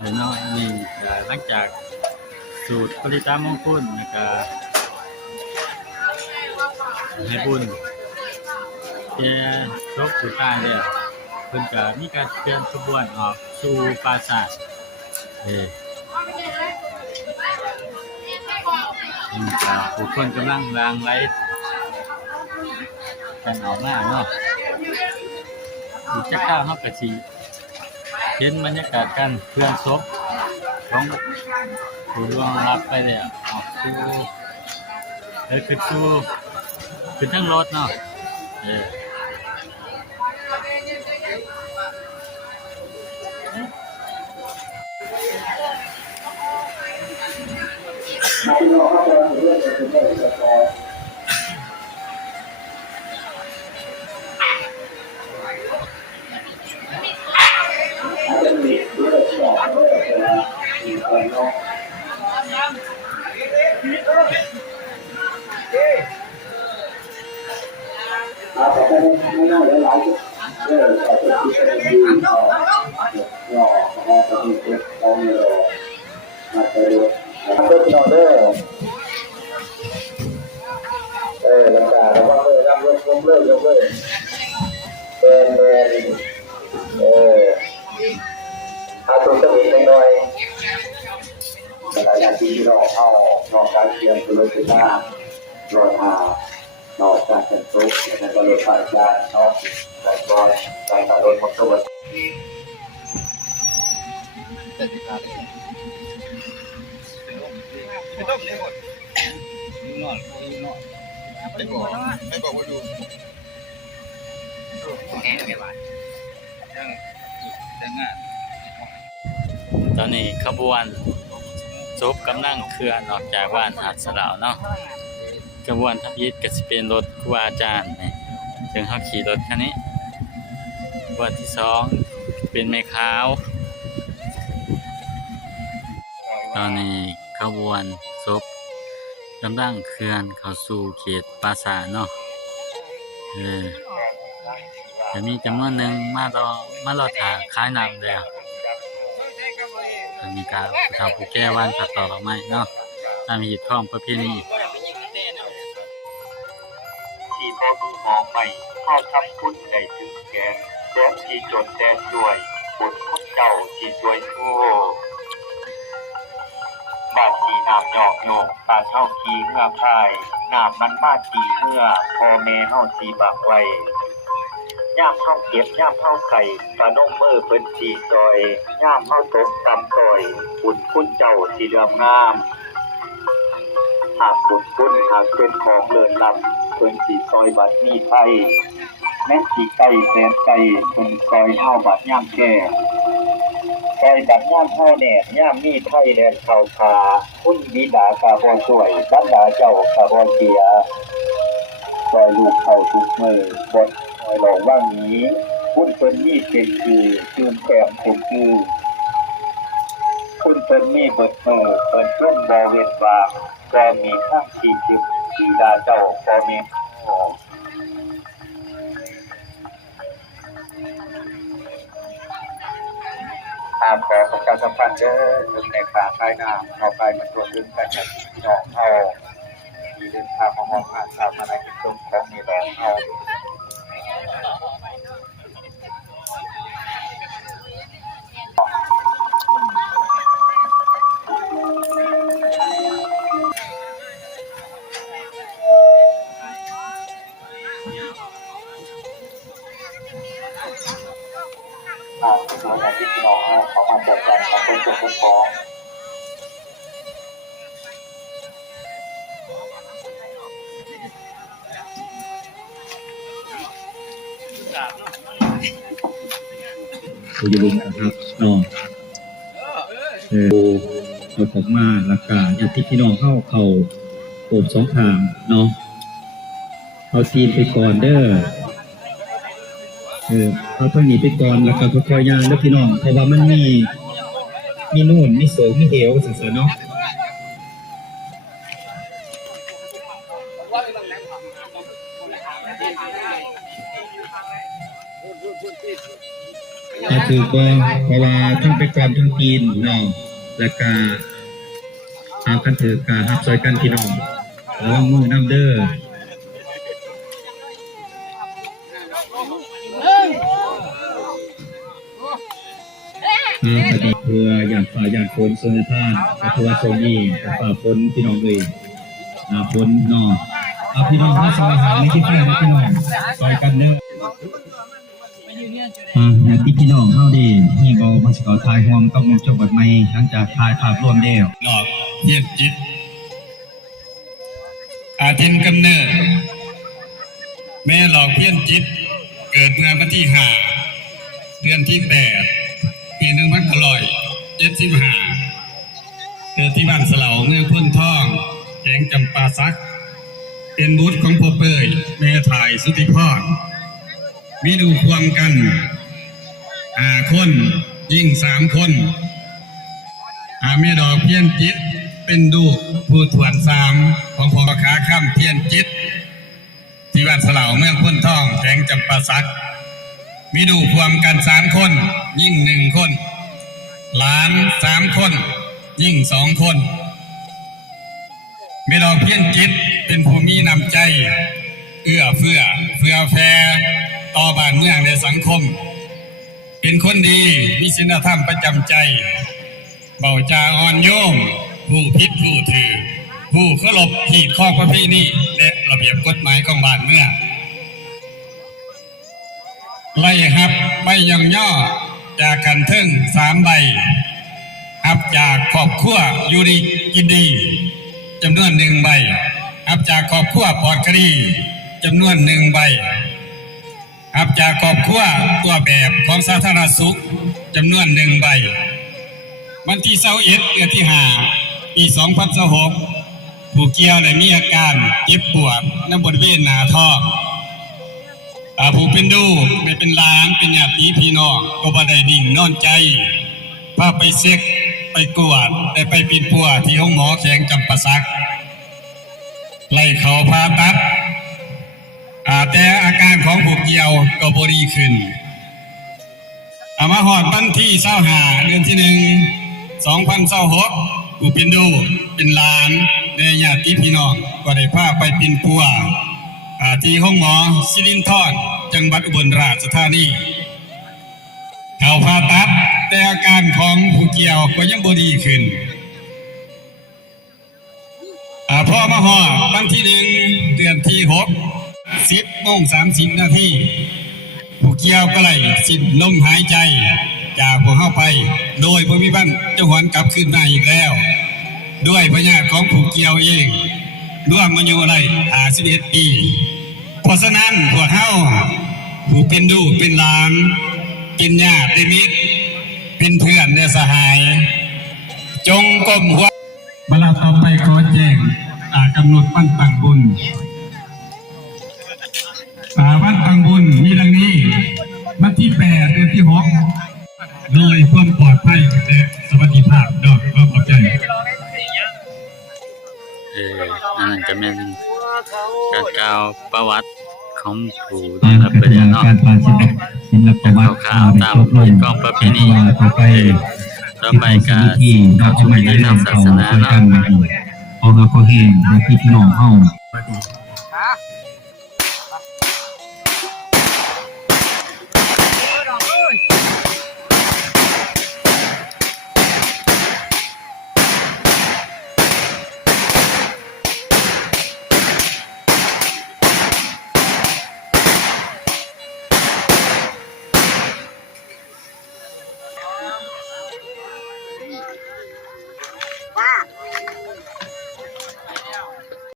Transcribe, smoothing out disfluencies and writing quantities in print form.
เนาะนี่หลังจากสูตรปริตามงคลนะครับให้บุญแก่ศพผู้ตายแล้วเพิ่นก็มีการเคลื่อนขบวนออกสู่ปราสาทผู้คนกำลังหลั่งไหลกันออกมาเนาะอีกจักคราวเฮาก็สิเห็นบรรยากาศการเคลื่อนศพของผู้ล่วงลับไปแล้วออกสู่ขึ้นทั้งรถเนาะแล้วก็ระวังเลยรับลมเลยยกเลยเป็นถ้าตัวจะมีน้อยแต่ละอย่างที่เราเข้านอกการเตรียมตัวเลยคือว่ารอทานอกจากเป็นซุปแล้วก็รถไฟฟ้านอกจากรถไฟฟ้ารถมอเตอร์ไซค์แต่ที่การไม่ต้องได้หมดนอนไม่บอกว่าดูแง่ไม่หวานยังงานตอนนี้ขบวนศพกำลังเคลื่อนออกจากบ้านหัดสลาวเนาะขบวนทัพยิดก็สิเป็นรถครูอาจารย์นี่ถึงเฮาขี่รถคันนี้ขบวนที่2เป็นแม่ขาวตอนนี้ขบวนศพกำลังเคลื่อนเข้าสู่เขตปราสาทเนาะจะมีจำนวนหนึ่งมารอถ่าขายน้ำแล้วมีการทำผู้แก้วันตัดต่อหรือไม่เนาะตามหีบข้องประเพณีที่พอมีหมองใหม่เข้าทำคุณในถึงแกนแดนที่จนแดนด้วยบทคุณเจ้าที่ช่วยทั่วบาดสีน้ำหยอกโยกตาเท่าขีเมื่อพายน้ำมันมาตีเมื่อพอเมเฮาสีบักไว้ย่ามเฮาเก็บย่ามเฮาไข่ปลาน้องมือเป็นสีซอยย่ามเฮาตกตำต่อยบุญคุณเจ้าสีเหลืองงามหากบุญคุณหากเป็นของเลิศล้ำเป็นสีซอยบัดมีไทยแม้สีไก่แสนไก่เป็นซอยเฮาบัดย่ามแก่ซอยบัดย่ามเฮาแหน่ย่ามมีไทยแดนเข่าคาคุณบิดากาบอช่วยบัดดาเจ้ากาบอเสียซอยลูกเข่าทุกมือบดซอยหลงว่างนี้คุณเป็นมีเป็นคือจืนแกมเป็นคือคุณเป็นมีเบิดมือเป็นช่วงบอเวทวาก็มีข้างที่จิบที่ดาเจ้าก็มีตามขอประชาสัมพันธ์เด้อถึงในขาใต้น้ำเอาไปมาตรวจดึงกันกับพี่น้องเอามีเดินทางมามองหาชาวมาในกิจกรรมของมีแรงเอาส่วนในที่พี่น้องเขามาจัดการของคนจนฟ้องเราจะลงนะครับเนาะเอาของมาหลักการอย่างที่พี่น้องเข้าโอบ2 ทางเนาะเอาตีนไปก่อนเด้อเอาเท่านี้ไปก่อนแล้วก็ค่อยๆย่างแล้วพี่น้องเพราะว่ามันมีนู่นมีโสมมีเหวสันๆเนาะ เ ก็ถือบ่เพราะว่าทั้งไปก่อนทั้งกินเนาะแล้วก็เอากันถือการรับซอยกันพี่น้องระวังมือน้ำเด้อพอดีเพื่ออย่างฝ่าอย่างฝนโซนท่านกระทัวโซนี่กระฝ่าฝนพี่น้องเลยฝนเนาะเอาพี่น้องมาซอยหาไม่คิดแค่นะพี่น้องซอยกันเด้ออย่างที่พี่น้องเข้าดีนี่ก็มาสกอทายห่วงต้องจบบัดไม่หลังจากทายภาพรวมเดียว หลอกเยียดจิตอาทินกำเนิดแม่หลอกเพี้ยนจิตเกิดเมื่อวันที่5 เดือนที่ 8 ปี1975เกิดที่บ้านเสลาเมืองพ้นทองแขวงจำปาสักเป็นบุตรของพ่อเปยแม่ถ่ายสุธิพรมีดูความกัน5 คนยิ่ง3 คนแม่ดอกเพี้ยนจิตเป็นดูผู้ถวน3ของพ่อขาข้ามเพี้ยนจิตที่บ้านเสลาเมืองพ้นทองแขวงจำปาสักมีดูความกัน3 คนยิ่ง1 คนหลาน3 คนยิ่ง2 คนแม่ดอกเพี้ยนจิตเป็นผู้มีน้ำใจเอื้อเฟื้อแผ่ต่อบ้านเมืองและสังคมเป็นคนดีมีศีลธรรมประจำใจเบาจาอ่อนโยมผู้พิษผู้ถือผู้เคารพขีดข้อประเพณีและระเบียบกฎหมายของบ้านเมืองไล่หับใบยังย่อจากกันเทิง3 ใบหับจากครอบครัวอยู่ดีกินดีจำนวน1 ใบหับจากครอบครัวปลอดคดีจำนวน1 ใบหับจากครอบครัวตัวแบบของสาธารณสุขจำนวน1 ใบวันที่21 เดือนที่ 5 ปี 2026ผู้เกี่ยวและมีอาการเจ็บปวดในบริเวณหน้าท้องผู้เป็นดูไม่เป็นหลานเป็นญาติพี่น้องก็บ่ได้ดิ่งนอนใจพาไปเช็คไปกวดได้ไปปิดปัวที่ห้องหมอแขวงจำปาสักไล่เขาผ่าตัดแต่อาการของผู้เกี่ยวก็บ่ดีขึ้นมาหอดวันที่25 เดือนที่ 1 2026ผู้เป็นดูเป็นหลานและญาติพี่น้องก็ได้พาไปปิดปัวที่ห้องหมอสิรินธรจังหวัดอุบลราชธานีเขาผ่าตัดแต่อาการของผู้เกี่ยวก็ยังบ่ดีขึ้นพอมาหอดวันที่ 1 เดือนที่ 6 10:30 นาทีผู้เกี่ยวก็ไล่สิ้นลมหายใจจากพวกเข้าไปโดยบ่มีบ้านจะหวนกลับคืนมาอีกแล้วด้วยพญาติของผู้เกี่ยวเองร่วมอายุอะไร51 ปีเพราะฉะนั้นพวกเฮาผู้เป็นดูเป็นหลานเป็นญาติมิตรเป็นเพื่อนและสหายจงก้มหัวเวลาต่อไปขอแจ้งกำหนดวันตั้งบุญวันตั้งบุญมีดังนี้วันที่ 8 เดือนที่ 6โดยความปลอดภัยและสวัสดิภาพดอกขอบใจอันนั้นก็เป็นการกล่าวประวัติของผู้ได้รับไปแล้วเนาะข่าวตามกองประเพณีต่อไปก็เข้าสู่พิธีทางศาสนาเนาะ พอเขาเห็นในพี่น้องเฮา